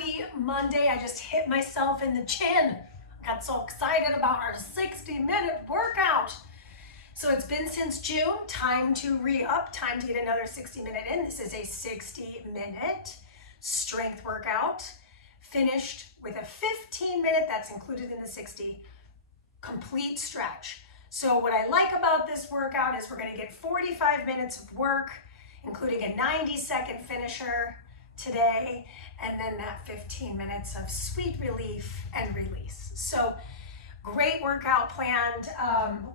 Happy Monday. I just hit myself in the chin. I got so excited about our 60-minute workout. So it's been since June, time to re-up, time to get another 60-minute in. This is a 60-minute strength workout, finished with a 15-minute, that's included in the 60, complete stretch. So what I like about this workout is we're gonna get 45 minutes of work, including a 90-second finisher today, and then that 15 minutes of sweet relief and release. So great workout planned,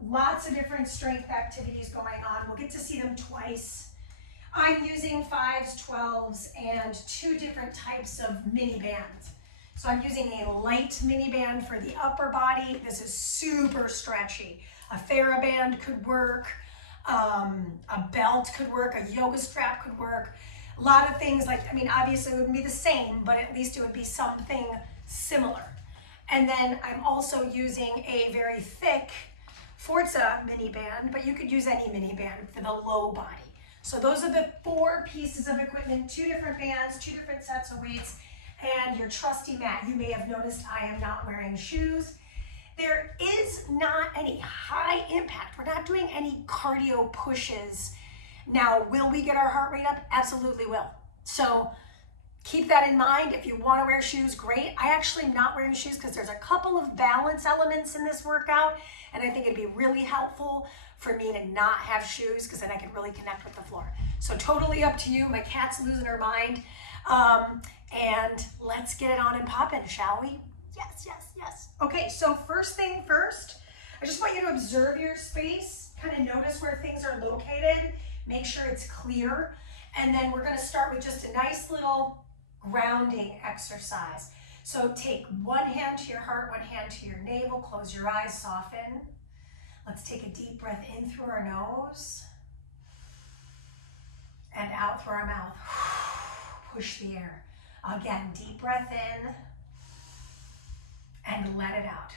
lots of different strength activities going on. We'll get to see them twice. I'm using 5s, 12s, and 2 different types of mini bands. So I'm using a light mini band for the upper body. This is super stretchy. A TheraBand could work, a belt could work, a yoga strap could work. A lot of things like, obviously it wouldn't be the same, but at least it would be something similar. And then I'm also using a very thick Forza mini band, but you could use any mini band for the low body. So those are the 4 pieces of equipment, 2 different bands, 2 different sets of weights, and your trusty mat. You may have noticed I am not wearing shoes. There is not any high impact. We're not doing any cardio pushes. Now, will we get our heart rate up? Absolutely will. So keep that in mind. If you want to wear shoes, great. I actually am not wearing shoes because there's a couple of balance elements in this workout, and I think it'd be really helpful for me to not have shoes because then I can really connect with the floor. So totally up to you. My cat's losing her mind. And let's get it on and poppin', shall we? Yes, yes, yes. Okay, so first thing first, I just want you to observe your space, kind of notice where things are located, make sure it's clear, and then we're gonna start with just a nice little grounding exercise. So take one hand to your heart, one hand to your navel, close your eyes, soften. Let's take a deep breath in through our nose and out through our mouth. Push the air. Again, deep breath in and let it out.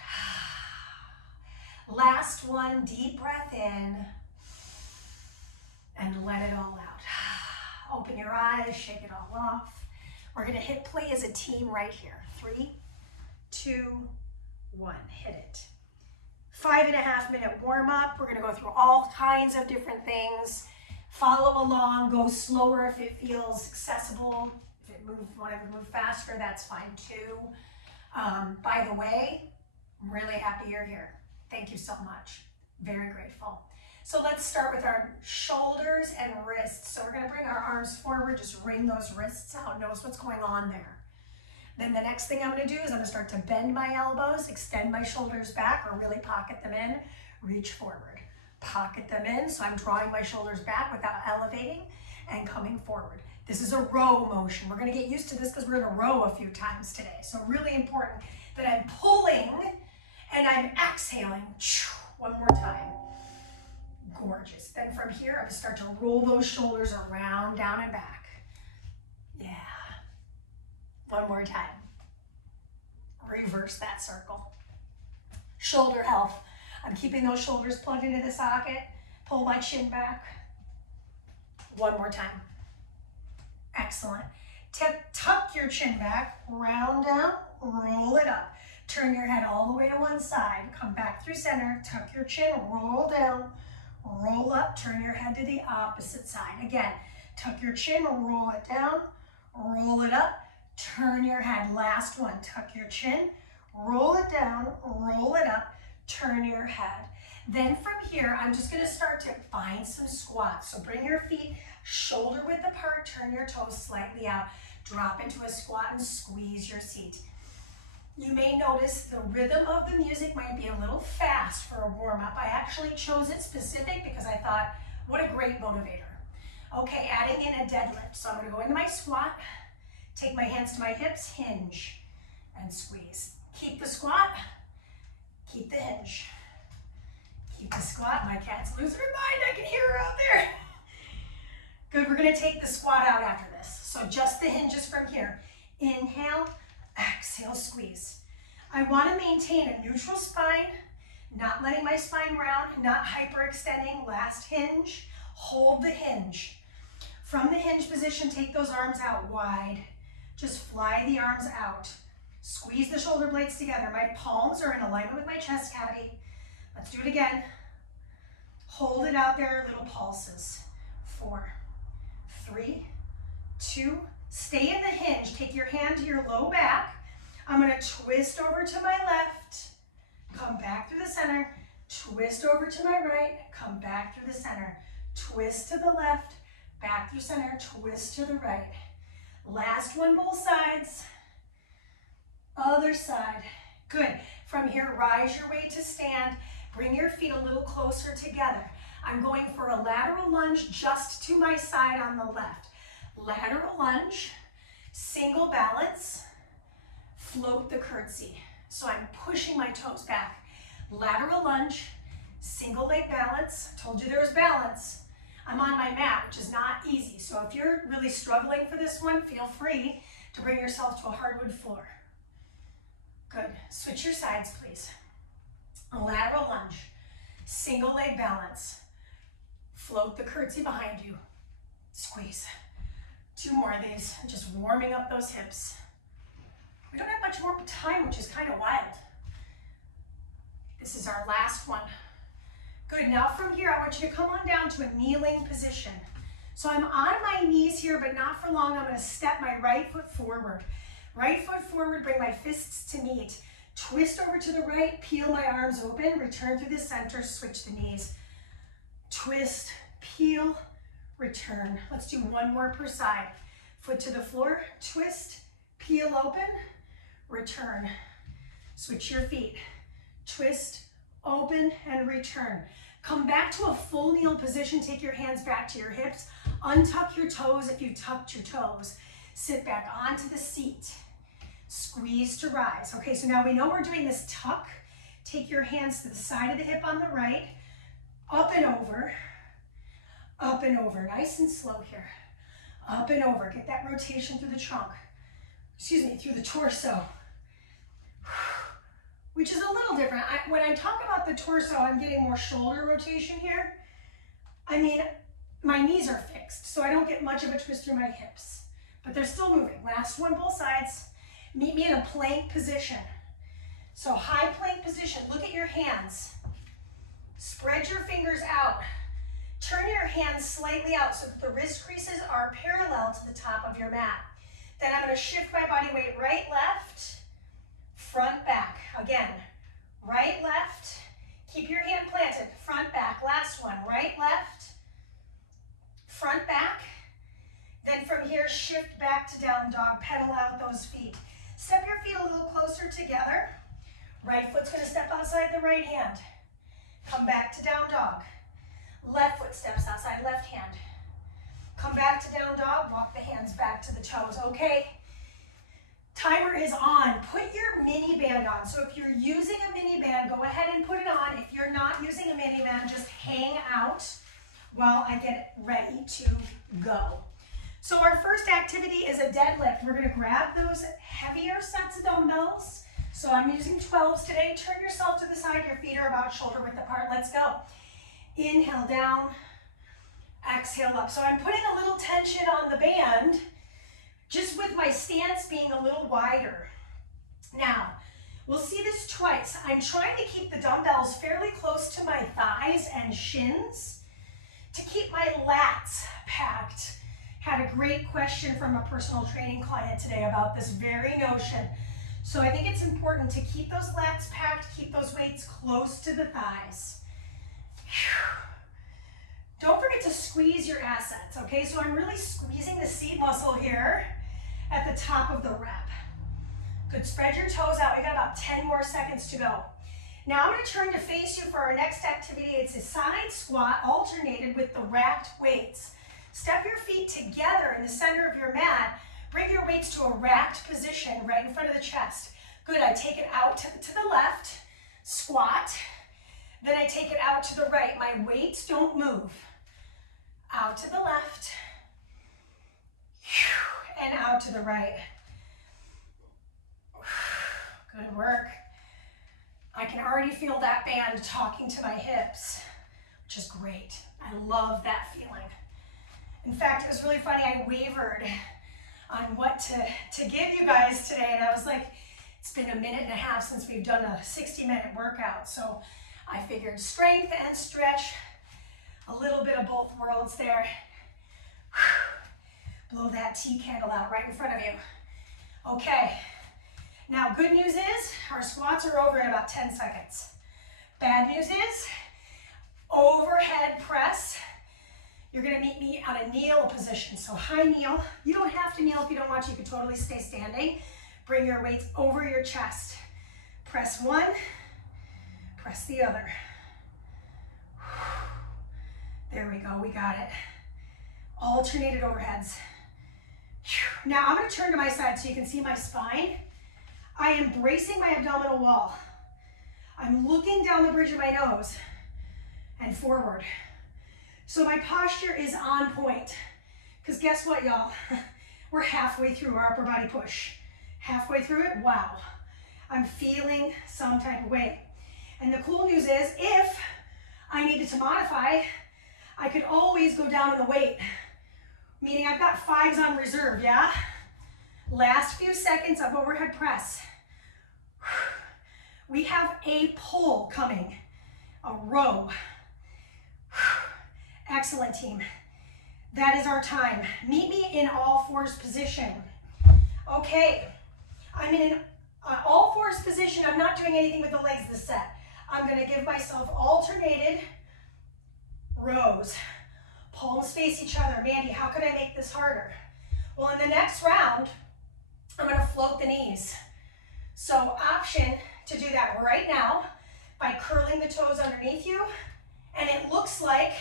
Last one, deep breath in and let it all out. Open your eyes, shake it all off. We're gonna hit play as a team right here. 3, 2, 1, hit it. 5.5 minute warm up. We're gonna go through all kinds of different things. Follow along, go slower if it feels accessible. If it want to move faster, that's fine too. By the way, I'm really happy you're here. Thank you so much. Very grateful. So let's start with our shoulders and wrists. So we're going to bring our arms forward, just wring those wrists out, notice what's going on there. Then the next thing I'm going to do is I'm going to start to bend my elbows, extend my shoulders back, or really pocket them in, reach forward. Pocket them in, so I'm drawing my shoulders back without elevating and coming forward. This is a row motion. We're gonna get used to this because we're gonna row a few times today. So really important that I'm pulling and I'm exhaling. One more time. Gorgeous. Then from here, I'm gonna start to roll those shoulders around, down and back. Yeah. One more time. Reverse that circle. Shoulder health. I'm keeping those shoulders plugged into the socket. Pull my chin back. One more time. Excellent. Tuck your chin back, round down, roll it up. Turn your head all the way to one side. Come back through center, tuck your chin, roll down, roll up, turn your head to the opposite side. Again, tuck your chin, roll it down, roll it up, turn your head. Last one, tuck your chin, roll it down, roll it up, turn your head. Then from here, I'm just gonna start to find some squats. So bring your feet shoulder width apart, turn your toes slightly out, drop into a squat and squeeze your seat. You may notice the rhythm of the music might be a little fast for a warm up. I actually chose it specific because I thought, what a great motivator. Okay, adding in a deadlift. So I'm gonna go into my squat, take my hands to my hips, hinge and squeeze. Keep the squat, keep the hinge. Keep the squat. My cat's losing her mind. I can hear her out there. Good, we're gonna take the squat out after this. So just the hinges from here. Inhale, exhale, squeeze. I wanna maintain a neutral spine, not letting my spine round, not hyperextending. Last hinge, hold the hinge. From the hinge position, take those arms out wide. Just fly the arms out. Squeeze the shoulder blades together. My palms are in alignment with my chest cavity. Let's do it again. Hold it out there, little pulses. 4, 3, 2, stay in the hinge. Take your hand to your low back. I'm gonna twist over to my left, come back through the center, twist over to my right, come back through the center, twist to the left, back through center, twist to the right. Last one, both sides. Other side. Good. From here, rise your way to stand. Bring your feet a little closer together. I'm going for a lateral lunge just to my side on the left. Lateral lunge, single balance, float the curtsy. So I'm pushing my toes back. Lateral lunge, single leg balance. Told you there was balance. I'm on my mat, which is not easy. So if you're really struggling for this one, feel free to bring yourself to a hardwood floor. Good. Switch your sides, please. A lateral lunge, single leg balance. Float the curtsy behind you. Squeeze. 2 more of these, just warming up those hips. We don't have much more time, which is kind of wild. This is our last one. Good, now from here, I want you to come on down to a kneeling position. So I'm on my knees here, but not for long. I'm gonna step my right foot forward. Right foot forward, bring my fists to meet. Twist over to the right, peel my arms open, return through the center, switch the knees. Twist, peel, return. Let's do 1 more per side. Foot to the floor, twist, peel open, return. Switch your feet. Twist, open, and return. Come back to a full kneel position. Take your hands back to your hips. Untuck your toes if you tucked your toes. Sit back onto the seat. Squeeze to rise. Okay, so now we know we're doing this tuck. Take your hands to the side of the hip on the right. Up and over. Up and over. Nice and slow here. Up and over. Get that rotation through the trunk. Excuse me, through the torso. Which is a little different. When I talk about the torso, I'm getting more shoulder rotation here. I mean, my knees are fixed, so I don't get much of a twist through my hips. But they're still moving. Last one, both sides. Meet me in a plank position. So high plank position. Look at your hands. Spread your fingers out. Turn your hands slightly out so that the wrist creases are parallel to the top of your mat. Then I'm going to shift my body weight right, left, front, back. Again, right, left. Keep your hand planted. Front, back. Last one. Right, left, front, back. Then from here, shift back to down dog. Pedal out those feet. Step your feet a little closer together. Right foot's going to step outside the right hand. Come back to down dog. Left foot steps outside left hand. Come back to down dog, walk the hands back to the toes, okay? Timer is on. Put your mini band on. So if you're using a mini band, go ahead and put it on. If you're not using a mini band, just hang out while I get ready to go. So our first activity is a deadlift. We're gonna grab those heavier sets of dumbbells. So I'm using 12s today. Turn yourself to the side. Your feet are about shoulder width apart. Let's go. Inhale down, exhale up. So I'm putting a little tension on the band, just with my stance being a little wider. Now, we'll see this twice. I'm trying to keep the dumbbells fairly close to my thighs and shins to keep my lats packed. Had a great question from a personal training client today about this very notion. So I think it's important to keep those lats packed, keep those weights close to the thighs. Don't forget to squeeze your assets, okay? So I'm really squeezing the seat muscle here at the top of the rep. Good, spread your toes out. We got about 10 more seconds to go. Now I'm gonna turn to face you for our next activity. It's a side squat alternated with the racked weights. Step your feet together in the center of your mat. Bring your weights to a racked position right in front of the chest. Good, I take it out to the left, squat. Then I take it out to the right. My weights don't move. Out to the left, and out to the right. Good work. I can already feel that band talking to my hips, which is great. I love that feeling. In fact, it was really funny. I wavered on what to give you guys today. And I was like, it's been a minute and a half since we've done a 60-minute workout. So I figured strength and stretch, a little bit of both worlds there. Blow that tea candle out right in front of you. Okay, now good news is our squats are over in about 10 seconds. Bad news is overhead press. You're gonna meet me at a kneel position. So high kneel. You don't have to kneel if you don't want to. You can totally stay standing. Bring your weights over your chest. Press one, press the other. There we go, we got it. Alternated overheads. Now I'm gonna turn to my side so you can see my spine. I am bracing my abdominal wall. I'm looking down the bridge of my nose and forward. So my posture is on point. Because guess what, y'all? We're halfway through our upper body push. Halfway through it, wow. I'm feeling some type of way. And the cool news is, if I needed to modify, I could always go down in the weight. Meaning I've got 5s on reserve, yeah? Last few seconds of overhead press. We have a pull coming, a row. Excellent, team. That is our time. Meet me in all fours position. Okay, I'm in an all fours position. I'm not doing anything with the legs this set. I'm gonna give myself alternated rows. Palms face each other. Mandy, how can I make this harder? Well, in the next round, I'm gonna float the knees. So option to do that right now by curling the toes underneath you, and it looks like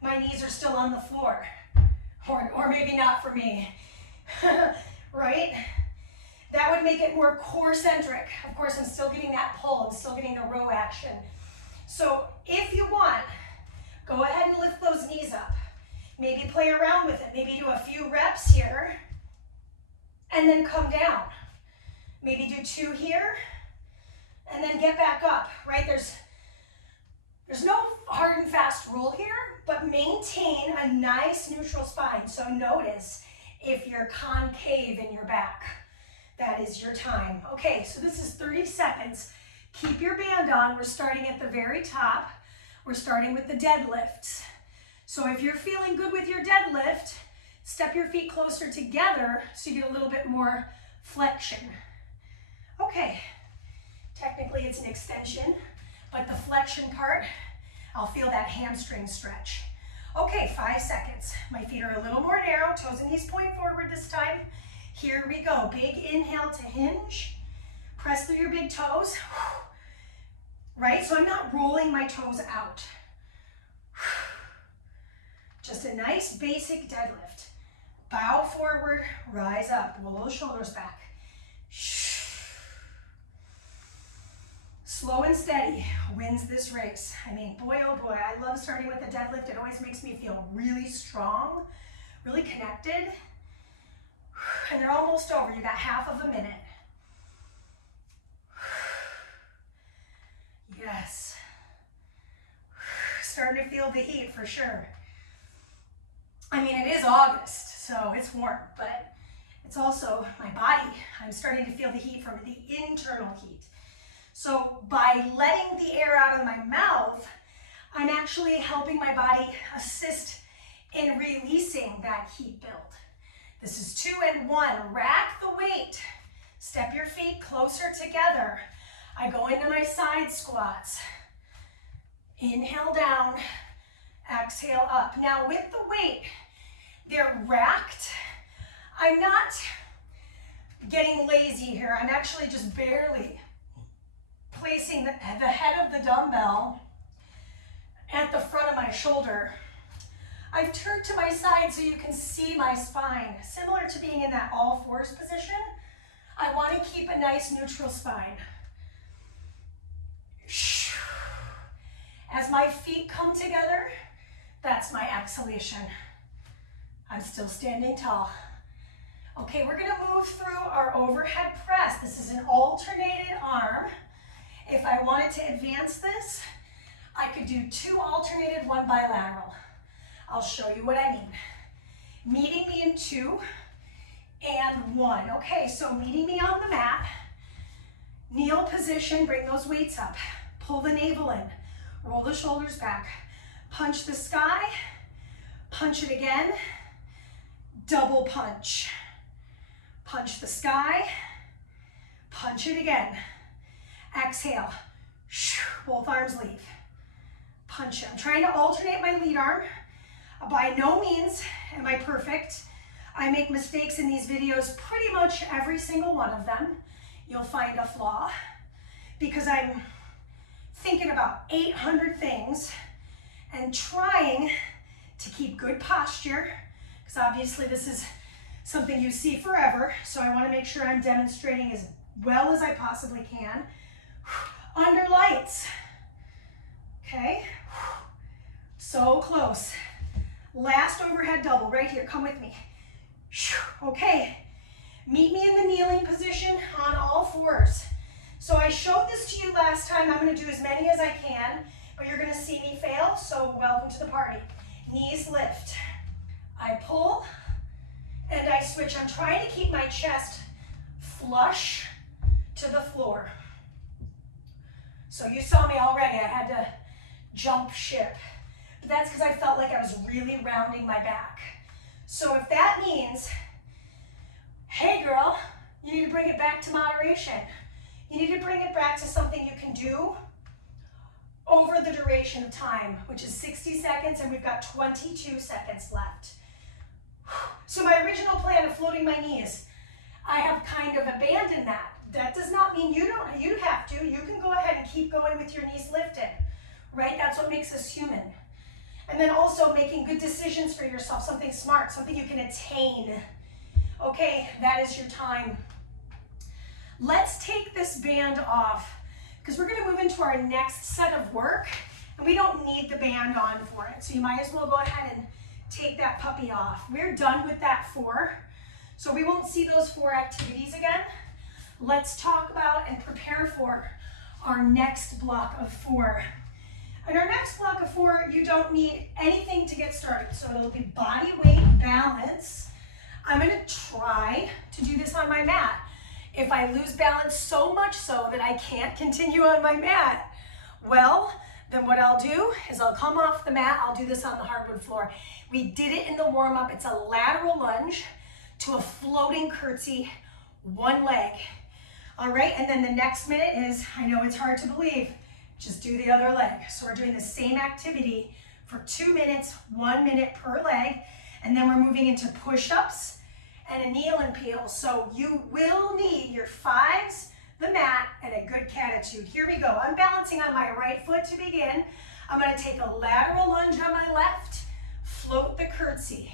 my knees are still on the floor, or maybe not for me, right? That would make it more core-centric. Of course, I'm still getting that pull, I'm still getting the row action. So if you want, go ahead and lift those knees up. Maybe play around with it. Maybe do a few reps here, and then come down. Maybe do 2 here, and then get back up, right? There's no hard and fast rule here, but maintain a nice neutral spine. So notice if you're concave in your back, that is your time. Okay, so this is 30 seconds. Keep your band on. We're starting at the very top. We're starting with the deadlifts. So if you're feeling good with your deadlift, step your feet closer together so you get a little bit more flexion. Okay, technically it's an extension, but the flexion part, I'll feel that hamstring stretch. Okay, 5 seconds. My feet are a little more narrow, toes and knees point forward this time. Here we go, big inhale to hinge. Press through your big toes, right? So I'm not rolling my toes out. Just a nice basic deadlift. Bow forward, rise up, roll those shoulders back. Slow and steady wins this race. I mean, boy, oh boy, I love starting with the deadlift. It always makes me feel really strong, really connected. And they're almost over. You got half of a minute. Yes. Starting to feel the heat for sure. I mean, it is August, so it's warm, but it's also my body. I'm starting to feel the heat from the internal heat. So by letting the air out of my mouth, I'm actually helping my body assist in releasing that heat build. This is 2 and 1. Rack the weight. Step your feet closer together. I go into my side squats. Inhale down, exhale up. Now with the weight, they're racked. I'm not getting lazy here. I'm actually just barely placing the head of the dumbbell at the front of my shoulder. I've turned to my side so you can see my spine. Similar to being in that all fours position, I want to keep a nice neutral spine. As my feet come together, that's my exhalation. I'm still standing tall. Okay, we're gonna move through our overhead press. This is an alternated arm. If I wanted to advance this, I could do 2 alternated, 1 bilateral. I'll show you what I mean. Meeting me in 2, and 1. Okay, so meeting me on the mat, kneel position, bring those weights up, pull the navel in, roll the shoulders back, punch the sky, punch it again, double punch, punch the sky, punch it again, exhale, both arms leave, punch it. I'm trying to alternate my lead arm. By no means am I perfect. I make mistakes in these videos, pretty much every single one of them. You'll find a flaw because I'm thinking about 800 things and trying to keep good posture, because obviously this is something you see forever, so I want to make sure I'm demonstrating as well as I possibly can. Under lights. Okay, so close. Last overhead double right here, come with me. Okay, meet me in the kneeling position on all fours. So I showed this to you last time. I'm going to do as many as I can, but you're going to see me fail, so welcome to the party. Knees lift. I pull and I switch. I'm trying to keep my chest flush to the floor. So you saw me already. I had to jump ship. But that's because I felt like I was really rounding my back. So if that means, hey girl, you need to bring it back to moderation. You need to bring it back to something you can do over the duration of time, which is 60 seconds, and we've got 22 seconds left. So my original plan of floating my knees, I have kind of abandoned that. That does not mean you have to. You can go ahead and keep going with your knees lifted, right? That's what makes us human. And then also making good decisions for yourself, something smart, something you can attain. Okay, that is your time. Let's take this band off because we're going to move into our next set of work, and we don't need the band on for it. So you might as well go ahead and take that puppy off. We're done with that 4, so we won't see those 4 activities again. Let's talk about and prepare for our next block of 4. In our next block of 4, you don't need anything to get started. So it'll be body weight balance. I'm going to try to do this on my mat. If I lose balance so much so that I can't continue on my mat, well, then what I'll do is I'll come off the mat. I'll do this on the hardwood floor. We did it in the warm-up. It's a lateral lunge to a floating curtsy, one leg. All right, and then the next minute is, I know it's hard to believe, just do the other leg. So we're doing the same activity for 2 minutes, 1 minute per leg, and then we're moving into push-ups and a kneel and peel. So you will need your 5s, the mat, and a good catitude. Here we go. I'm balancing on my right foot to begin. I'm going to take a lateral lunge on my left, float the curtsy.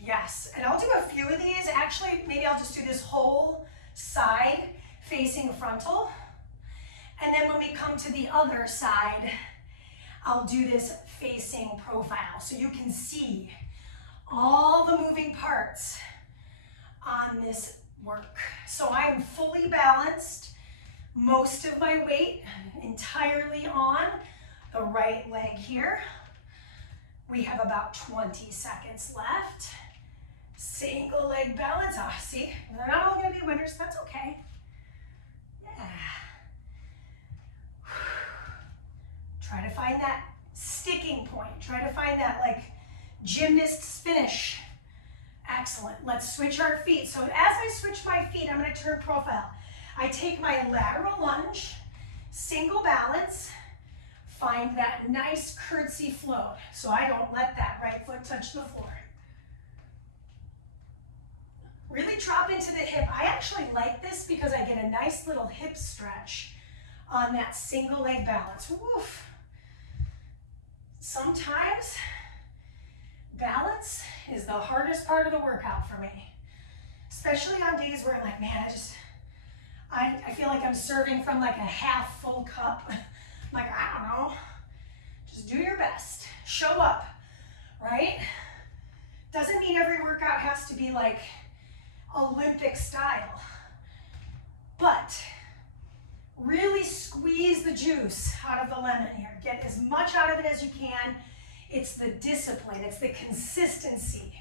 Yes, and I'll do a few of these. Actually, maybe I'll just do this whole side facing frontal. And then when we come to the other side, I'll do this facing profile so you can see all the moving parts on this work. So I am fully balanced, most of my weight entirely on the right leg here. We have about 20 seconds left. Single leg balance. Ah, see, they're not all gonna be winners, that's okay. Yeah. Try to find that sticking point. Try to find that like gymnast's finish. Excellent. Let's switch our feet. So as I switch my feet, I'm going to turn profile. I take my lateral lunge, single balance, find that nice curtsy float. So I don't let that right foot touch the floor. Really drop into the hip. I actually like this because I get a nice little hip stretch on that single leg balance. Woof. Sometimes balance is the hardest part of the workout for me, especially on days where I'm like, man, I feel like I'm serving from like a half full cup. Like, I don't know, just do your best, show up, right? Doesn't mean every workout has to be like Olympic style, but really squeeze the juice out of the lemon here. Get as much out of it as you can. It's the discipline, it's the consistency.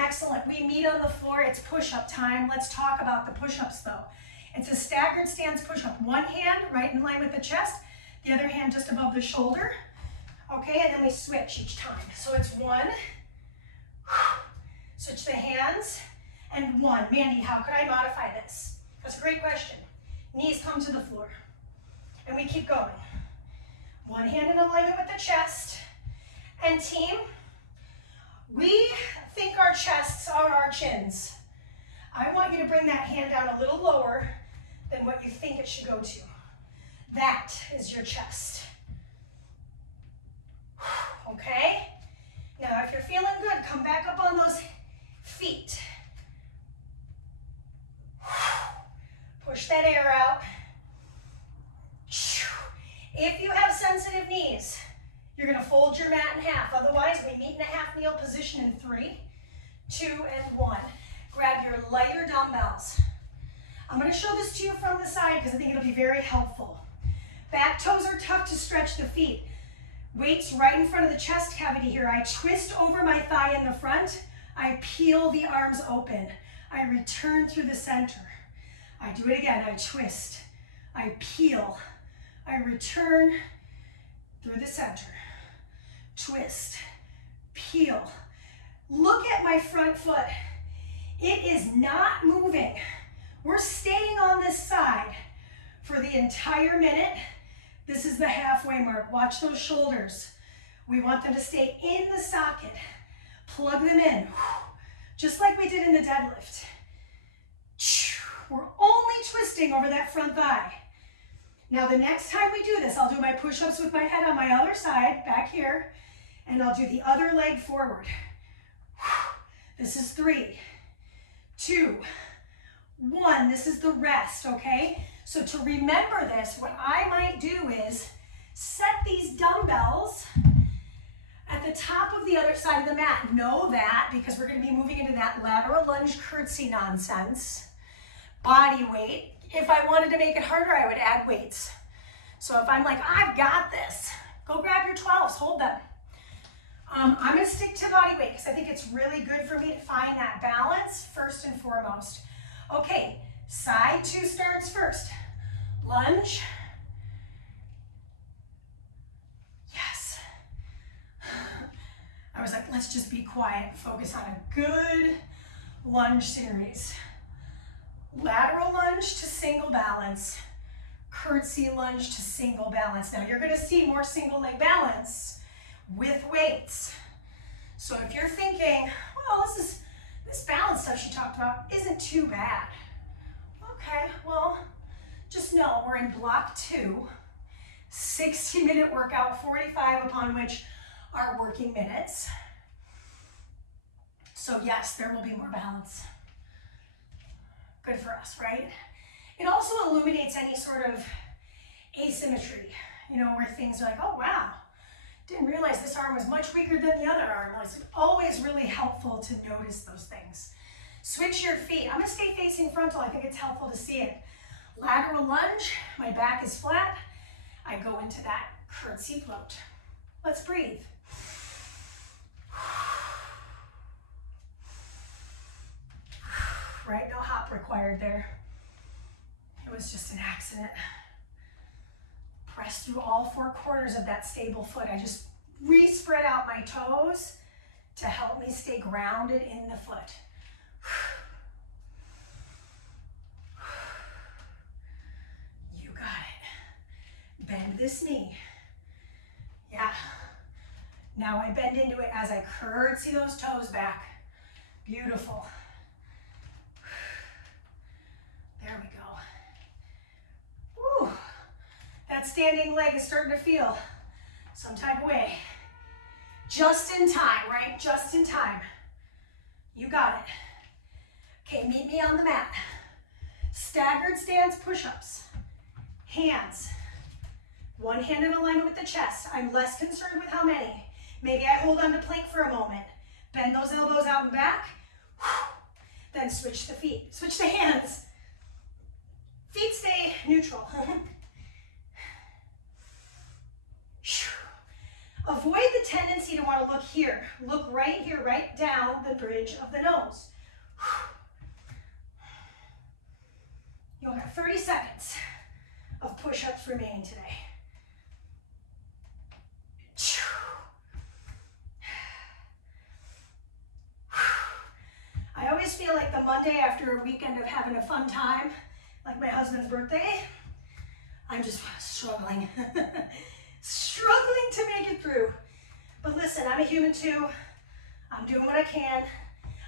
Excellent. We meet on the floor. It's push-up time. Let's talk about the push-ups though. It's a staggered stance push-up. One hand right in line with the chest, the other hand just above the shoulder. Okay, and then we switch each time. So it's one, switch the hands, and one. Mandy, how could I modify this? That's a great question. Knees come to the floor. And we keep going. One hand in alignment with the chest. And team, we think our chests are our chins. I want you to bring that hand down a little lower than what you think it should go to. That is your chest. Okay? Now, if you're feeling good, come back up on those feet. Push that air out. If you have sensitive knees, you're going to fold your mat in half. Otherwise, we meet in a half kneel position in 3, 2, and 1. Grab your lighter dumbbells. I'm going to show this to you from the side because I think it'll be very helpful. Back toes are tucked to stretch the feet. Weights right in front of the chest cavity here. I twist over my thigh in the front. I peel the arms open. I return through the center. I do it again. I twist. I peel. I return through the center. Twist. Peel. Look at my front foot. It is not moving. We're staying on this side for the entire minute. This is the halfway mark. Watch those shoulders. We want them to stay in the socket. Plug them in, just like we did in the deadlift. We're only twisting over that front thigh. Now the next time we do this, I'll do my push-ups with my head on my other side, back here, and I'll do the other leg forward. This is 3, 2, 1. This is the rest, okay? So to remember this, what I might do is set these dumbbells at the top of the other side of the mat. Know that because we're going to be moving into that lateral lunge curtsy nonsense. Body weight. If I wanted to make it harder, I would add weights. So if I'm like, I've got this, go grab your 12s, hold them. I'm going to stick to body weight because I think it's really good for me to find that balance first and foremost. Okay, side 2 starts first. Lunge. Yes. I was like, let's just be quiet, focus on a good lunge series. Lateral lunge to single balance. Curtsy lunge to single balance. Now you're going to see more single leg balance with weights. So if you're thinking, well, this balance stuff she talked about isn't too bad. Okay, well, just know we're in block 2, 60-minute workout, 45 upon which are working minutes. So yes, there will be more balance. Good for us, right? It also illuminates any sort of asymmetry, you know, where things are like, oh wow, didn't realize this arm was much weaker than the other arm. It's always really helpful to notice those things. Switch your feet. I'm going to stay facing frontal. I think it's helpful to see it. Lateral lunge. My back is flat. I go into that curtsy float. Let's breathe. Right? No hop required there. It was just an accident. Press through all 4 corners of that stable foot. I just re-spread out my toes to help me stay grounded in the foot. You got it. Bend this knee. Yeah. Now I bend into it as I curtsy those toes back. Beautiful. There we go. Woo. That standing leg is starting to feel some type of way. Just in time, right? Just in time. You got it. Okay, meet me on the mat. Staggered stance push-ups. Hands. One hand in alignment with the chest. I'm less concerned with how many. Maybe I hold on to plank for a moment. Bend those elbows out and back. Then switch the feet. Switch the hands. Feet stay neutral. Avoid the tendency tendency to want to look here. Look right here, right down the bridge of the nose. You only got 30 seconds of push-ups remaining today. I always feel like the Monday after a weekend of having a fun time, like my husband's birthday, I'm just struggling. Struggling to make it through. But listen, I'm a human too. I'm doing what I can.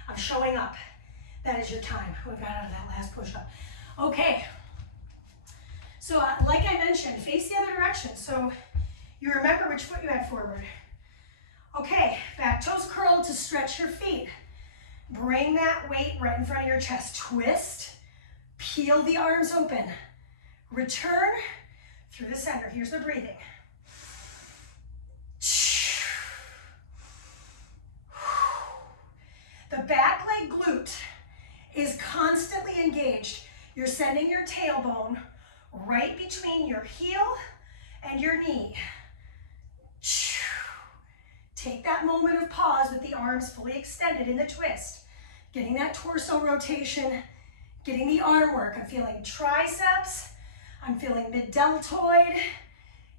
I'm showing up. That is your time. We got out of that last push-up. Okay. So like I mentioned, face the other direction. So you remember which foot you had forward. Okay, back toes curled to stretch your feet. Bring that weight right in front of your chest. Twist. Peel the arms open. Return through the center. Here's the breathing. The back leg glute is constantly engaged. You're sending your tailbone right between your heel and your knee. Take that moment of pause with the arms fully extended in the twist. Getting that torso rotation, getting the arm work. I'm feeling triceps. I'm feeling mid-deltoid.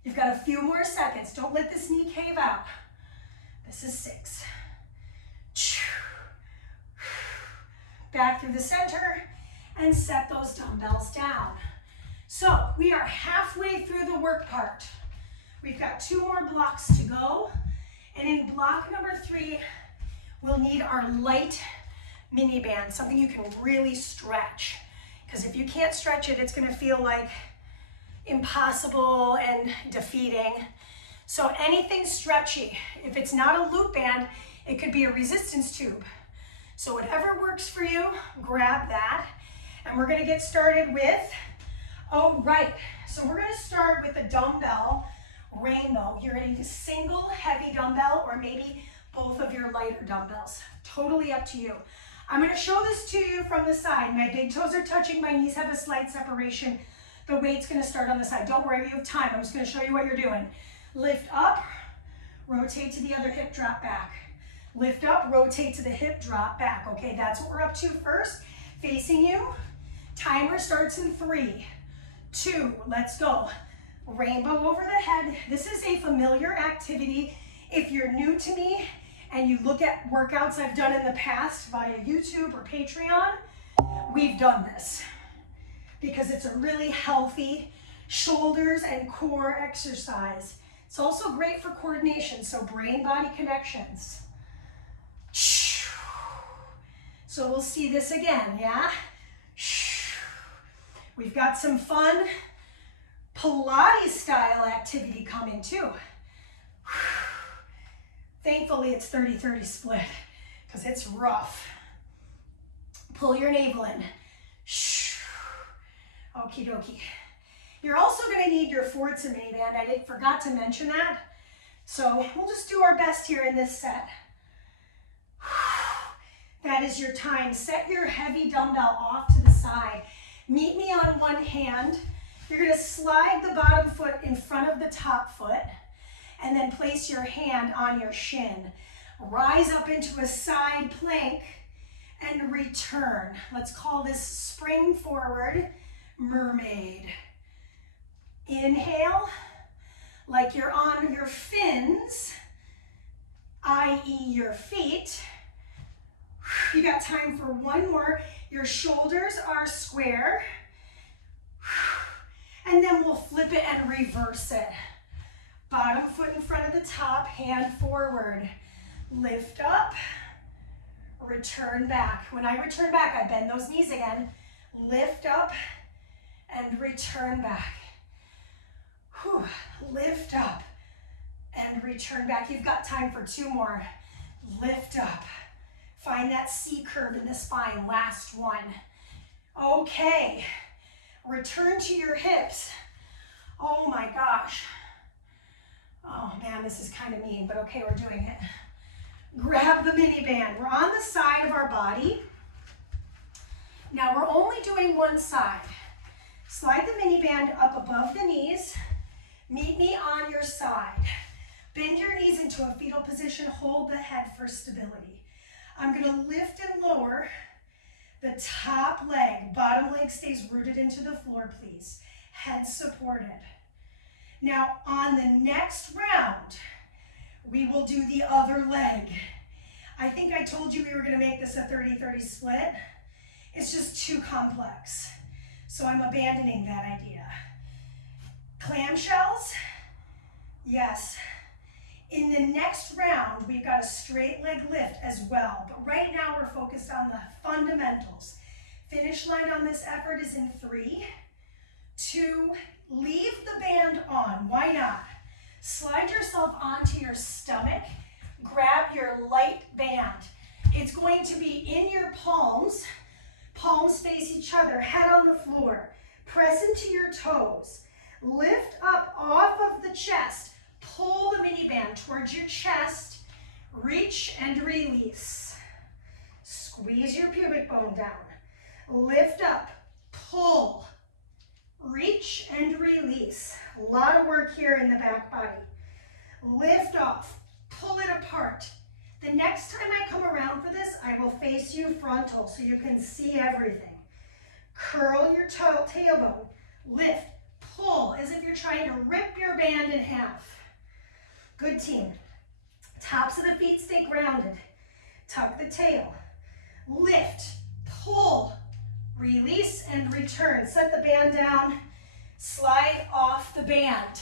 You've got a few more seconds. Don't let this knee cave out. This is 6. Back through the center and set those dumbbells down. So we are halfway through the work part. We've got 2 more blocks to go. And in block number 3, we'll need our light mini band, something you can really stretch. Because if you can't stretch it, it's gonna feel like impossible and defeating. So anything stretchy, if it's not a loop band, it could be a resistance tube. So whatever works for you, grab that. And we're gonna get started with, so we're gonna start with a dumbbell rainbow. You're gonna use a single heavy dumbbell or maybe both of your lighter dumbbells. Totally up to you. I'm gonna show this to you from the side. My big toes are touching, my knees have a slight separation. The weight's gonna start on the side. Don't worry, you have time. I'm just gonna show you what you're doing. Lift up, rotate to the other hip, drop back. Lift up, rotate to the hip, drop back. Okay, that's what we're up to first. Facing you. Timer starts in 3, 2, let's go. Rainbow over the head. This is a familiar activity. If you're new to me and you look at workouts I've done in the past via YouTube or Patreon, we've done this because it's a really healthy shoulders and core exercise. It's also great for coordination, so brain-body connections. So we'll see this again, yeah? We've got some fun Pilates style activity coming too. Thankfully it's 30-30 split because it's rough. Pull your navel in. Okie dokie. You're also gonna need your Forza mini band. I forgot to mention that. So we'll just do our best here in this set. That is your time. Set your heavy dumbbell off to the side. Meet me on one hand. You're gonna slide the bottom foot in front of the top foot and then place your hand on your shin. Rise up into a side plank and return. Let's call this spring forward mermaid. Inhale, like you're on your fins, i.e. your feet. You got time for one more. Your shoulders are square. And then we'll flip it and reverse it. Bottom foot in front of the top, hand forward. Lift up, return back. When I return back, I bend those knees again. Lift up and return back. Whew. Lift up and return back. You've got time for 2 more. Lift up. Find that C curve in the spine, last one. Okay, return to your hips. Oh my gosh. Oh man, this is kind of mean, but okay, we're doing it. Grab the mini band. We're on the side of our body. Now we're only doing one side. Slide the mini band up above the knees. Meet me on your side. Bend your knees into a fetal position. Hold the head for stability. I'm going to lift and lower the top leg. Bottom leg stays rooted into the floor, please. Head supported. Now, on the next round, we will do the other leg. I think I told you we were going to make this a 30-30 split. It's just too complex. So I'm abandoning that idea. Clamshells, yes. In the next round, we've got a straight leg lift as well. But right now, we're focused on the fundamentals. Finish line on this effort is in 3, 2, leave the band on. Why not? Slide yourself onto your stomach. Grab your light band. It's going to be in your palms. Palms face each other, head on the floor. Press into your toes. Lift up off of the chest. Pull the mini band towards your chest. Reach and release. Squeeze your pubic bone down. Lift up, pull, reach and release. A lot of work here in the back body. Lift off, pull it apart. The next time I come around for this, I will face you frontal so you can see everything. Curl your tailbone, lift, pull, as if you're trying to rip your band in half. Good team. Tops of the feet stay grounded. Tuck the tail. Lift, pull, release, and return. Set the band down. Slide off the band.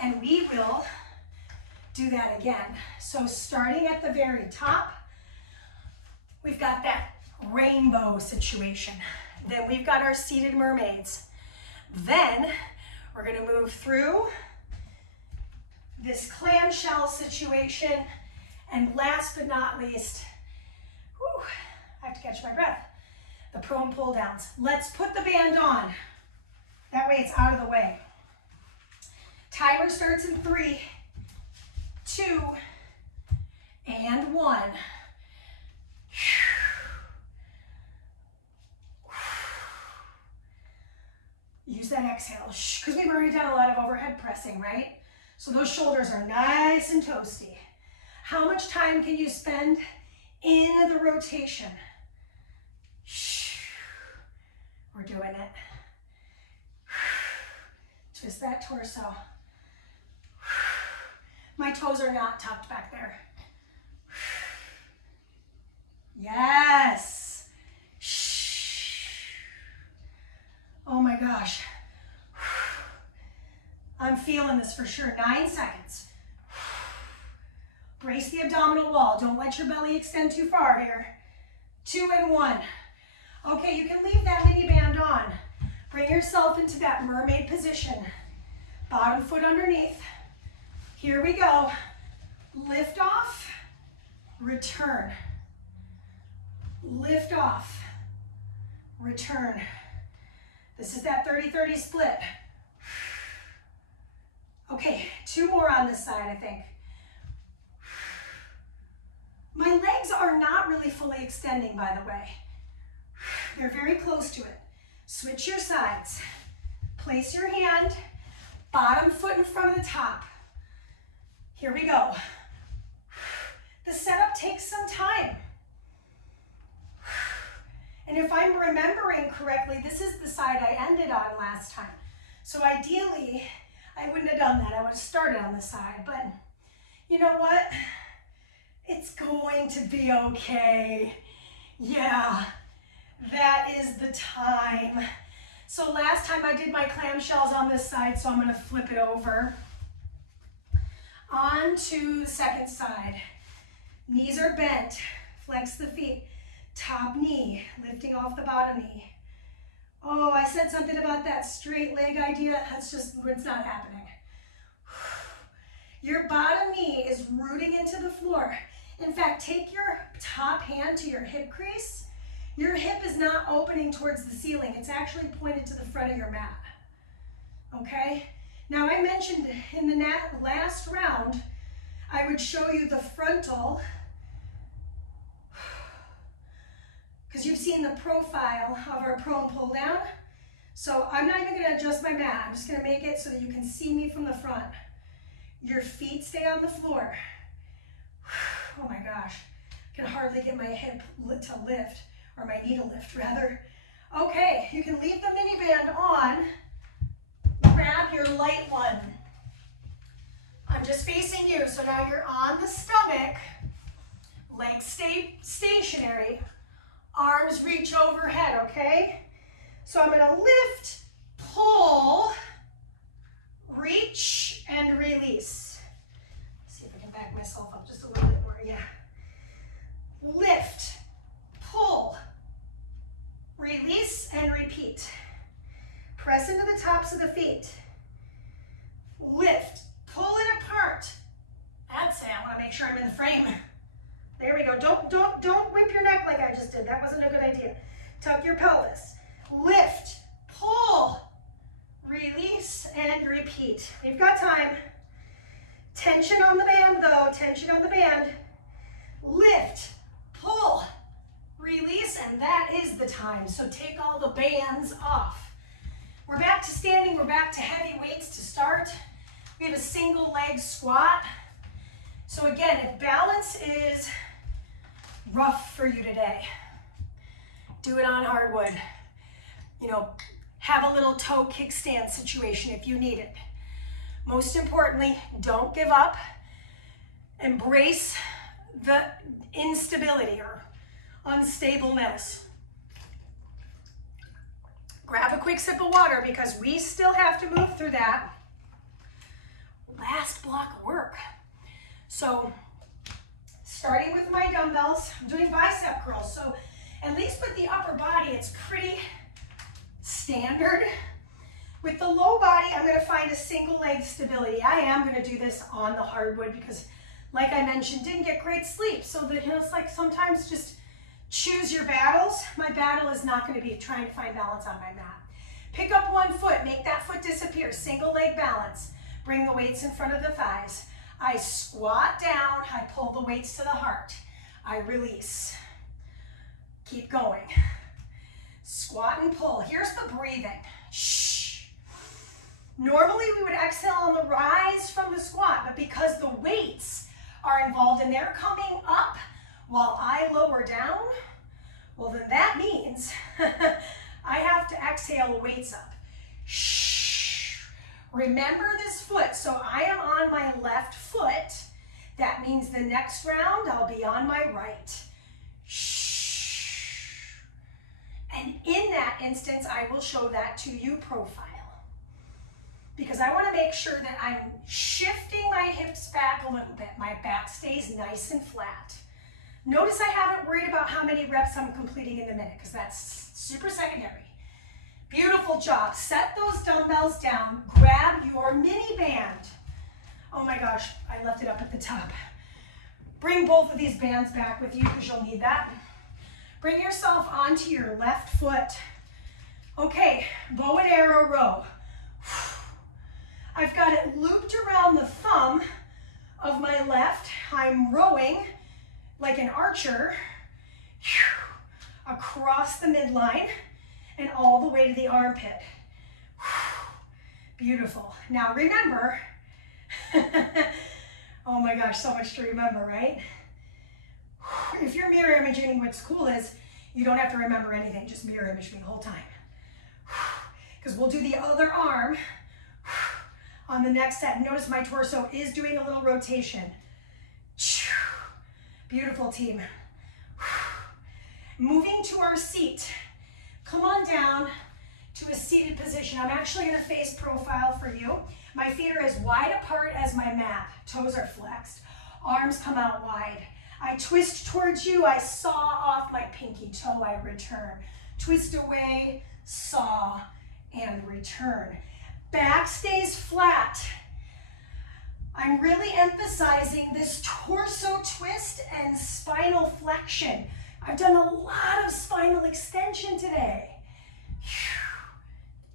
And we will do that again. So starting at the very top, we've got that rainbow situation. Then we've got our seated mermaids. Then we're going to move through this clamshell situation, and last but not least, I have to catch my breath, the prone pull downs. Let's put the band on. That way it's out of the way. Timer starts in 3, 2, and 1. Use that exhale, because we've already done a lot of overhead pressing, right? So those shoulders are nice and toasty. How much time can you spend in the rotation? We're doing it. Twist that torso. My toes are not tucked back there. Yes. Oh my gosh. I'm feeling this for sure. 9 seconds. Brace the abdominal wall. Don't let your belly extend too far here. 2 and 1. Okay, you can leave that mini band on. Bring yourself into that mermaid position. Bottom foot underneath. Here we go. Lift off, return. Lift off, return. This is that 30-30 split. Okay, 2 more on this side, I think. My legs are not really fully extending, by the way. They're very close to it. Switch your sides. Place your hand, bottom foot in front of the top. Here we go. The setup takes some time. And if I'm remembering correctly, this is the side I ended on last time. So ideally, I wouldn't have done that. I would have started on the side, but you know what? It's going to be okay. Yeah, that is the time. So last time I did my clamshells on this side, so I'm gonna flip it over. On to the second side. Knees are bent, flex the feet. Top knee, lifting off the bottom knee. Oh, I said something about that straight leg idea. That's just, it's not happening. Your bottom knee is rooting into the floor. In fact, take your top hand to your hip crease. Your hip is not opening towards the ceiling. It's actually pointed to the front of your mat. Okay? Now, I mentioned in the last round, I would show you the frontal, because you've seen the profile of our prone pull down. So I'm not even going to adjust my mat. I'm just going to make it so that you can see me from the front. Your feet stay on the floor. Oh my gosh, I can hardly get my hip to lift, or my knee to lift rather. Okay, you can leave the mini band on. Grab your light one. I'm just facing you, so now you're on the stomach. Legs stay stationary. Arms reach overhead, okay? So I'm gonna lift, pull, reach, and release. See if I can back myself up just a little bit more, yeah. Lift, pull, release, and repeat. Press into the tops of the feet. Lift, pull it apart. That's it, I wanna make sure I'm in the frame. There we go, don't whip your neck like I just did. That wasn't a good idea. Tuck your pelvis. Lift, pull, release, and repeat. We've got time. Tension on the band though, tension on the band. Lift, pull, release, and that is the time. So take all the bands off. We're back to standing, we're back to heavy weights to start. We have a single leg squat. So again, if balance is rough for you today, do it on hardwood. You know, have a little toe kickstand situation if you need it. Most importantly, don't give up. Embrace the instability or unstableness. Grab a quick sip of water because we still have to move through that last block of work. So, starting with my dumbbells, I'm doing bicep curls. So, at least with the upper body, it's pretty standard. With the low body, I'm gonna find a single leg stability. I am gonna do this on the hardwood because, like I mentioned, didn't get great sleep. So that, you know, it's like sometimes just choose your battles. My battle is not gonna be trying to find balance on my mat. Pick up one foot, make that foot disappear. Single leg balance. Bring the weights in front of the thighs. I squat down, I pull the weights to the heart. I release. Keep going. Squat and pull. Here's the breathing. Shh. Normally we would exhale on the rise from the squat, but because the weights are involved and they're coming up while I lower down, well then that means I have to exhale weights up. Shh. Remember this foot. So I am on my left foot. That means the next round I'll be on my right. Shh. And in that instance, I will show that to you profile. Because I want to make sure that I'm shifting my hips back a little bit. My back stays nice and flat. Notice I haven't worried about how many reps I'm completing in the minute because that's super secondary. Beautiful job. Set those dumbbells down. Grab your mini band. Oh my gosh, I left it up at the top. Bring both of these bands back with you because you'll need that. Bring yourself onto your left foot. Okay, bow and arrow row. I've got it looped around the thumb of my left. I'm rowing like an archer across the midline and all the way to the armpit. Beautiful. Now remember, oh my gosh, so much to remember, right? If you're mirror imaging, what's cool is you don't have to remember anything, just mirror image me the whole time. Because we'll do the other arm on the next set. Notice my torso is doing a little rotation. Beautiful, team. Moving to our seat. Come on down to a seated position. I'm actually going to face profile for you. My feet are as wide apart as my mat. Toes are flexed. Arms come out wide. I twist towards you. I saw off my pinky toe. I return. Twist away, saw, and return. Back stays flat. I'm really emphasizing this torso twist and spinal flexion. I've done a lot of spinal extension today.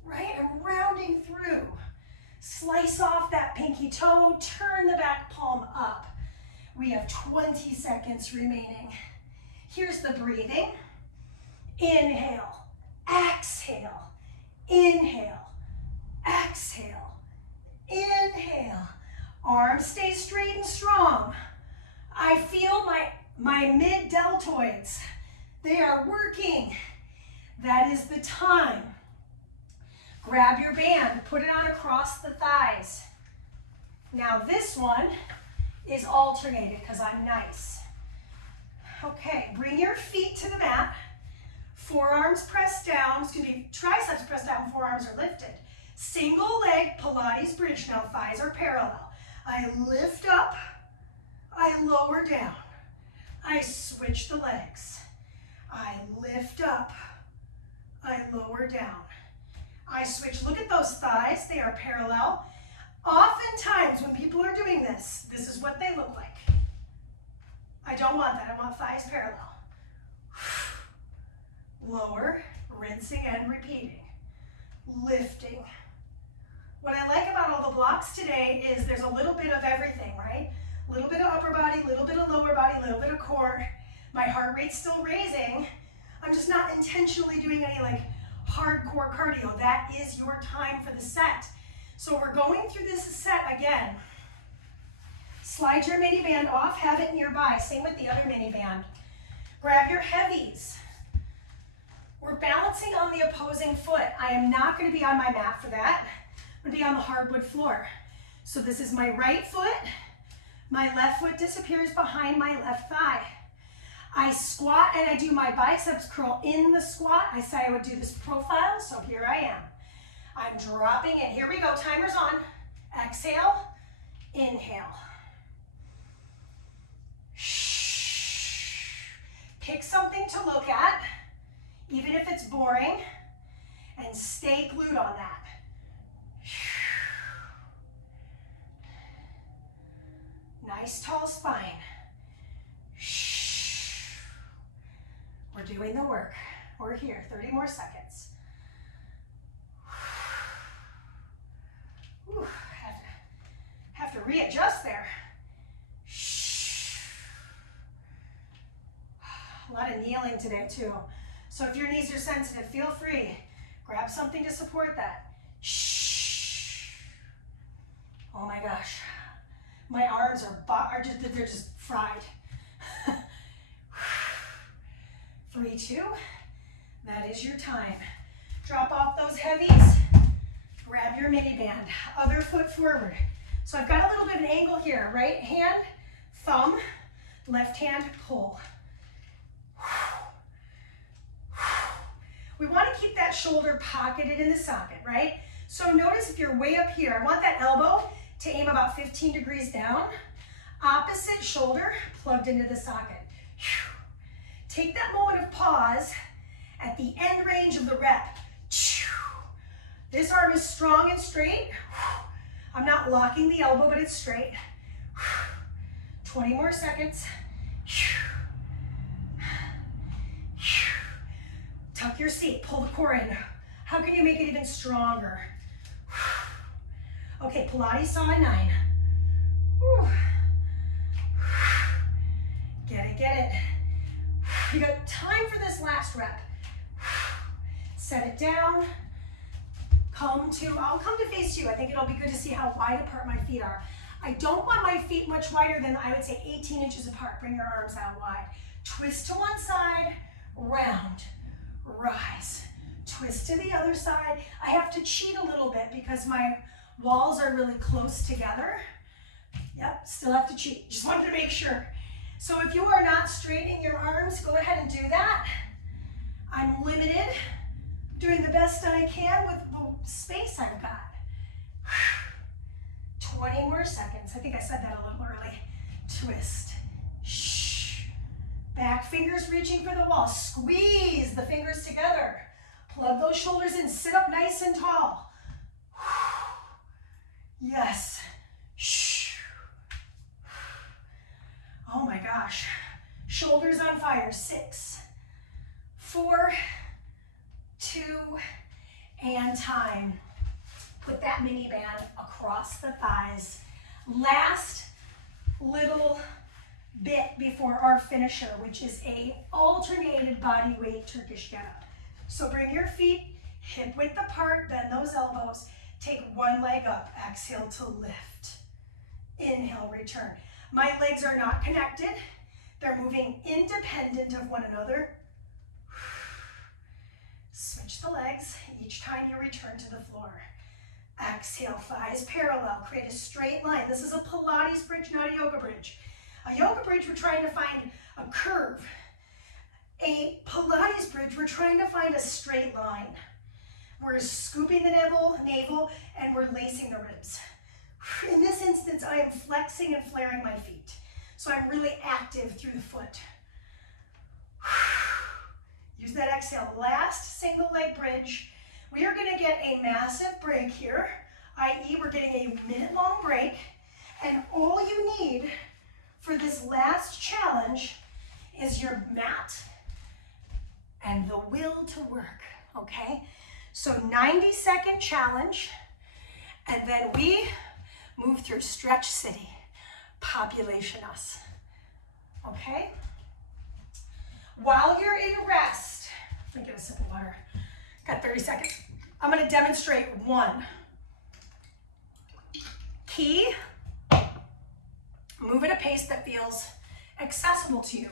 Right, I'm rounding through. Slice off that pinky toe, turn the back palm up. We have 20 seconds remaining. Here's the breathing. Inhale, exhale, inhale, exhale, inhale. Arms stay straight and strong. I feel my mid-deltoids. They are working. That is the time. Grab your band, put it on across the thighs. Now this one is alternated because I'm nice. Okay, bring your feet to the mat. Forearms pressed down, excuse me, triceps pressed down, forearms are lifted. Single leg Pilates bridge now, thighs are parallel. I lift up, I lower down. I switch the legs. I lift up, I lower down. I switch, look at those thighs, they are parallel. Oftentimes when people are doing this, this is what they look like. I don't want that, I want thighs parallel. Lower, rinsing and repeating. Lifting. What I like about all the blocks today is there's a little bit of everything, right? A little bit of upper body, a little bit of lower body, a little bit of core. My heart rate's still raising. I'm just not intentionally doing any like hardcore cardio. That is your time for the set. So we're going through this set again. Slide your mini band off, have it nearby. Same with the other mini band. Grab your heavies. We're balancing on the opposing foot. I am not going to be on my mat for that. I'm going to be on the hardwood floor. So this is my right foot. My left foot disappears behind my left thigh. I squat and I do my biceps curl in the squat. I said I would do this profile, so here I am. I'm dropping in. Here we go. Timer's on. Exhale. Inhale. Pick something to look at, even if it's boring, and stay glued on that. Nice tall spine. We're doing the work. We're here, 30 more seconds. Ooh, have to readjust there. A lot of kneeling today too. So if your knees are sensitive, feel free. Grab something to support that. Oh my gosh. My arms they're just fried. 3, 2, that is your time. Drop off those heavies. Grab your mini band, other foot forward. So I've got a little bit of an angle here. Right hand, thumb, left hand, pull. We want to keep that shoulder pocketed in the socket, right? So notice if you're way up here, I want that elbow to aim about 15 degrees down. Opposite shoulder plugged into the socket. Take that moment of pause at the end range of the rep. This arm is strong and straight. I'm not locking the elbow, but it's straight. 20 more seconds. Tuck your seat, pull the core in. How can you make it even stronger? Okay, Pilates saw a 9. Get it, get it. You got time for this last rep. Set it down. I'll come to face you. I think it'll be good to see how wide apart my feet are. I don't want my feet much wider than, I would say, 18 inches apart. Bring your arms out wide. Twist to one side, round, rise. Twist to the other side. I have to cheat a little bit because my walls are really close together. Yep, still have to cheat. Just wanted to make sure. So if you are not straightening your arms, go ahead and do that. I'm limited, doing the best I can with the space I've got. 20 more seconds. I think I said that a little early. Twist. Back fingers reaching for the wall. Squeeze the fingers together. Plug those shoulders in. Sit up nice and tall. Yes. Oh my gosh. Shoulders on fire. 6, 4, 2, and time. Put that mini band across the thighs. Last little bit before our finisher, which is a alternated body weight Turkish get-up. So bring your feet hip width apart, bend those elbows. Take one leg up. Exhale to lift. Inhale, return. My legs are not connected. They're moving independent of one another. Switch the legs each time you return to the floor. Exhale, thighs parallel. Create a straight line. This is a Pilates bridge, not a yoga bridge. A yoga bridge, we're trying to find a curve. A Pilates bridge, we're trying to find a straight line. We're scooping the navel, and we're lacing the ribs. In this instance, I am flexing and flaring my feet. So I'm really active through the foot. Use that exhale. Last single leg bridge. We are going to get a massive break here, i.e. we're getting a minute-long break. And all you need for this last challenge is your mat and the will to work, okay? So 90-second challenge, and then we move through Stretch City, Population Us, okay? While you're in rest, let me get a sip of water. Got 30 seconds. I'm gonna demonstrate one. Key, move at a pace that feels accessible to you.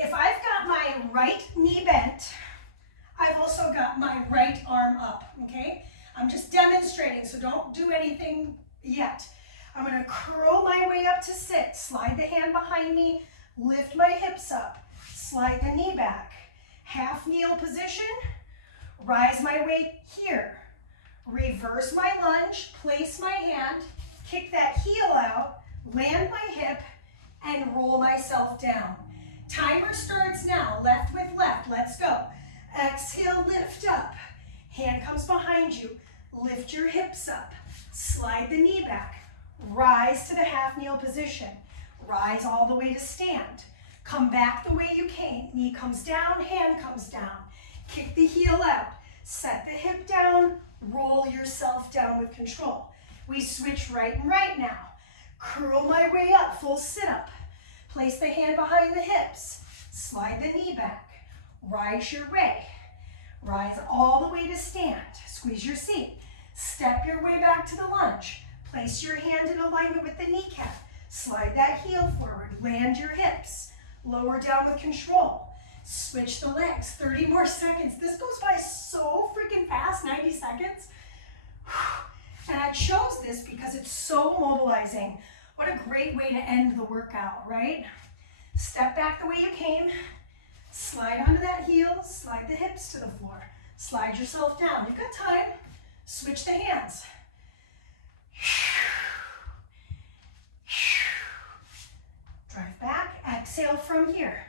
If I've got my right knee bent, I've also got my right arm up, okay? I'm just demonstrating, so don't do anything yet. I'm gonna curl my way up to sit, slide the hand behind me, lift my hips up, slide the knee back, half kneel position, rise my way here, reverse my lunge, place my hand, kick that heel out, land my hip, and roll myself down. Timer starts now, left with left, let's go. Exhale, lift up, hand comes behind you, lift your hips up, slide the knee back, rise to the half kneel position, rise all the way to stand, come back the way you came, knee comes down, hand comes down, kick the heel out, set the hip down, roll yourself down with control. We switch right and right now. Curl my way up, full sit-up. Place the hand behind the hips, slide the knee back, rise your way, rise all the way to stand, squeeze your seat, step your way back to the lunge, place your hand in alignment with the kneecap, slide that heel forward, land your hips, lower down with control, switch the legs, 30 more seconds. This goes by so freaking fast, 90 seconds. And I chose this because it's so mobilizing. What a great way to end the workout, right? Step back the way you came, slide onto that heel, slide the hips to the floor, slide yourself down. You've got time. Switch the hands. Drive back, exhale from here.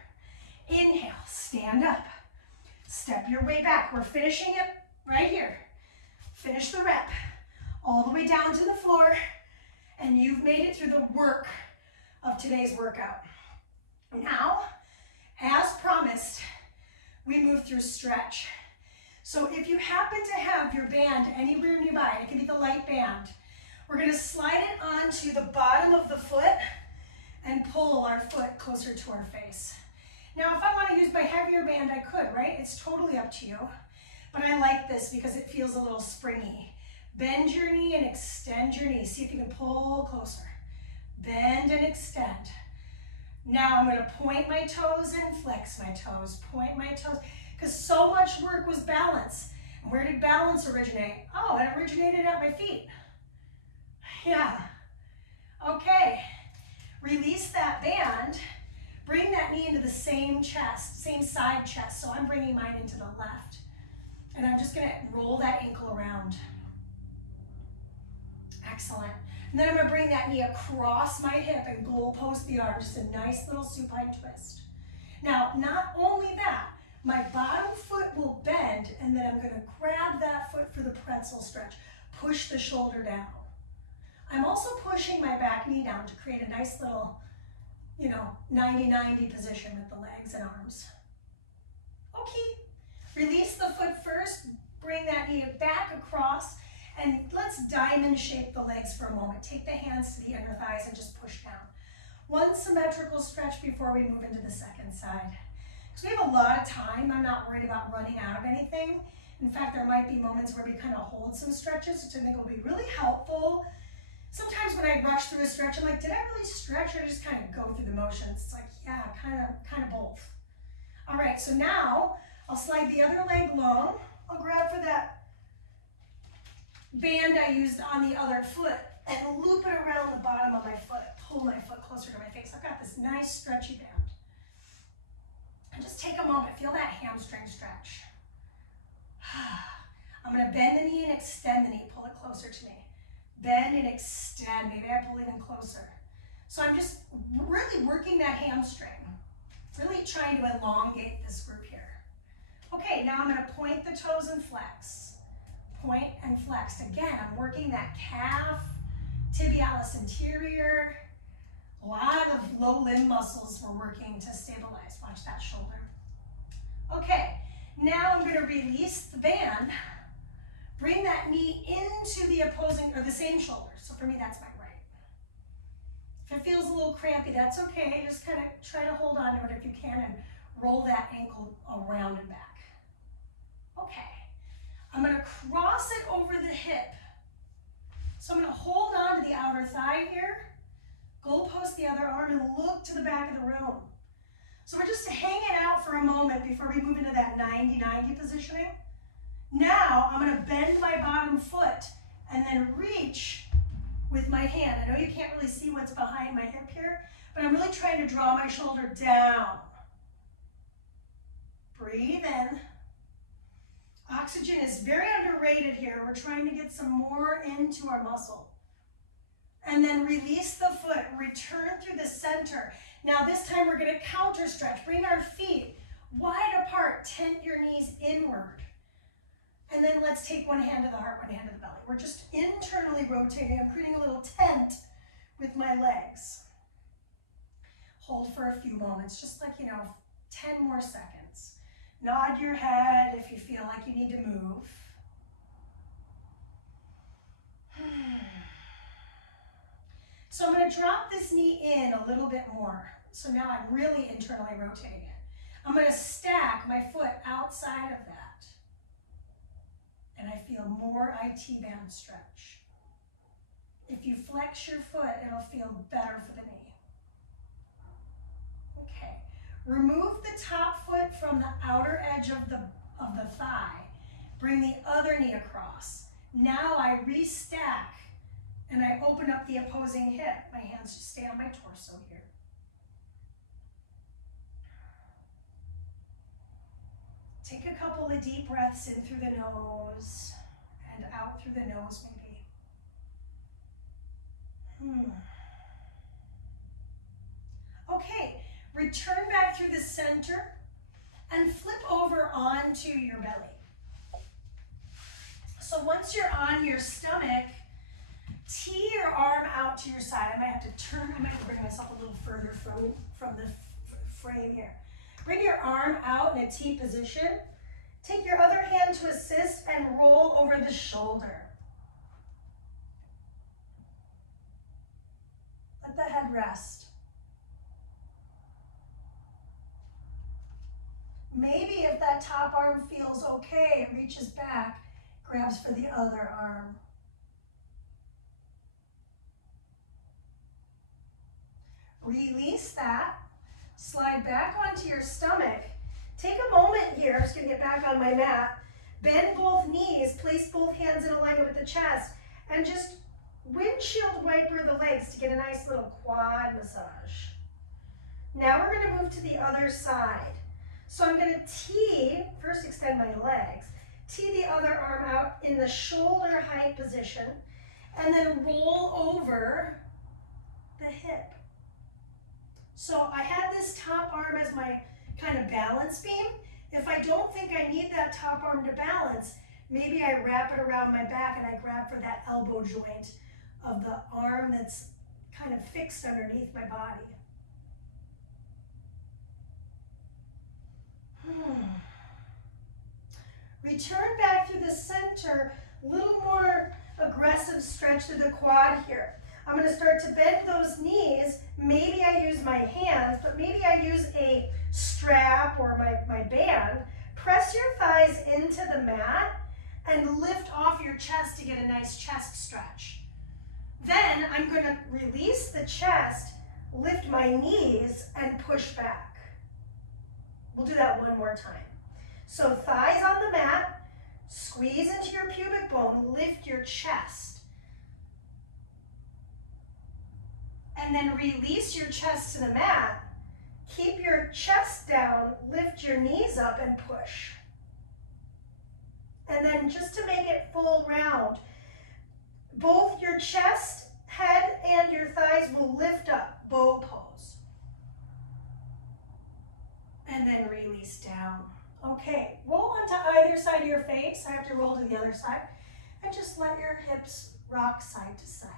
Inhale, stand up. Step your way back. We're finishing it right here. Finish the rep. All the way down to the floor. And you've made it through the work of today's workout. Now, as promised, we move through stretch. So if you happen to have your band anywhere nearby, it can be the light band, we're going to slide it onto the bottom of the foot and pull our foot closer to our face. Now, if I want to use my heavier band, I could, right? It's totally up to you. But I like this because it feels a little springy. Bend your knee and extend your knee. See if you can pull closer. Bend and extend. Now I'm going to point my toes and flex my toes. Point my toes. Because so much work was balance. And where did balance originate? Oh, it originated at my feet. Yeah. Okay. Release that band. Bring that knee into the same chest, same side chest. So I'm bringing mine into the left. And I'm just going to roll that ankle around. Excellent. And then I'm going to bring that knee across my hip and goal post the arm. Just a nice little supine twist. Now, not only that, my bottom foot will bend, and then I'm going to grab that foot for the pretzel stretch. Push the shoulder down. I'm also pushing my back knee down to create a nice little, 90-90 position with the legs and arms. Okay. Release the foot first. Bring that knee back across. And let's diamond shape the legs for a moment. Take the hands to the inner thighs and just push down. One symmetrical stretch before we move into the second side. Because we have a lot of time. I'm not worried about running out of anything. In fact, there might be moments where we kind of hold some stretches, which I think will be really helpful Sometimes when I rush through a stretch, I'm like, did I really stretch or just kind of go through the motions? It's like, yeah, kind of both. All right, so now I'll slide the other leg long. I'll grab for that band I used on the other foot and loop it around the bottom of my foot. Pull my foot closer to my face. I've got this nice stretchy band. And just take a moment, feel that hamstring stretch. I'm gonna bend the knee and extend the knee, pull it closer to me. Bend and extend, maybe I pull even closer. So I'm just really working that hamstring, really trying to elongate this group here. Okay, now I'm gonna point the toes and flex. Point and flex. Again, I'm working that calf, tibialis anterior. A lot of low limb muscles we're working to stabilize. Watch that shoulder. Okay, now I'm gonna release the band. Bring that knee into the opposing, or the same shoulder. So for me, that's my right. If it feels a little crampy, that's okay. Just kind of try to hold on to it if you can and roll that ankle around and back. Okay, I'm gonna cross it over the hip. So I'm gonna hold on to the outer thigh here, goalpost the other arm, and look to the back of the room. So we're just hanging out for a moment before we move into that 90-90 positioning. Now, I'm gonna bend my bottom foot and then reach with my hand. I know you can't really see what's behind my hip here, but I'm really trying to draw my shoulder down. Breathe in. Oxygen is very underrated here. We're trying to get some more into our muscle. And then release the foot, return through the center. Now this time we're gonna counter stretch. Bring our feet wide apart, tent your knees inward. And then let's take one hand to the heart, one hand to the belly. We're just internally rotating. I'm creating a little tent with my legs. Hold for a few moments, just like, 10 more seconds. Nod your head if you feel like you need to move. So I'm going to drop this knee in a little bit more. So now I'm really internally rotating it. I'm going to stack my foot outside of that. And I feel more IT band stretch. If you flex your foot, it'll feel better for the knee. Okay, remove the top foot from the outer edge of the thigh. Bring the other knee across. Now I restack and I open up the opposing hip. My hands just stay on my torso here. Take a couple of deep breaths in through the nose and out through the nose maybe. Okay, return back through the center and flip over onto your belly. So once you're on your stomach, tee your arm out to your side. I might have to turn, I might have to bring myself a little further from the frame here. Bring your arm out in a T position. Take your other hand to assist and roll over the shoulder. Let the head rest. Maybe if that top arm feels okay, reaches back, grabs for the other arm. Release that. Slide back onto your stomach. Take a moment here, I'm just gonna get back on my mat. Bend both knees, place both hands in alignment with the chest, and just windshield wiper the legs to get a nice little quad massage. Now we're gonna move to the other side. So I'm gonna first extend my legs, tee the other arm out in the shoulder height position, and then roll over the hip. So I had this top arm as my kind of balance beam. If I don't think I need that top arm to balance, maybe I wrap it around my back and I grab for that elbow joint of the arm that's kind of fixed underneath my body. Return back through the center, a little more aggressive stretch through the quad here. I'm going to start to bend those knees. Maybe I use my hands, but maybe I use a strap or my band. Press your thighs into the mat and lift off your chest to get a nice chest stretch. Then I'm going to release the chest, lift my knees, and push back. We'll do that one more time. So thighs on the mat, squeeze into your pubic bone, lift your chest. And then release your chest to the mat. Keep your chest down, lift your knees up and push. And then just to make it full round, both your chest, head, and your thighs will lift up, bow pose. And then release down. Okay, roll onto either side of your face. I have to roll to the other side. And just let your hips rock side to side.